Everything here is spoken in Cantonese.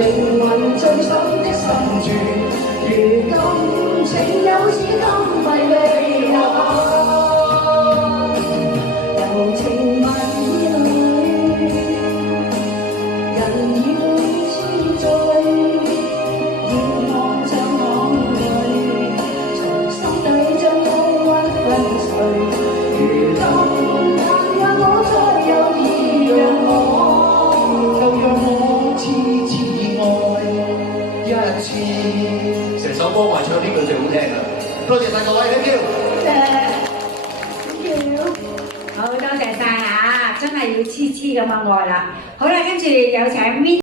靈魂最深的深處，如今情有此金幣未落，柔情蜜意裏，人要痴醉，要看像眼淚，從心底將憂鬱粉碎。如今但讓我再有意，讓我就讓我痴痴愛一次。成首歌我係唱呢句最好聽啦！多謝晒各位 ，thank you。好多謝晒啊！真係要痴痴咁樣愛啦。好啦，跟住有請 Min。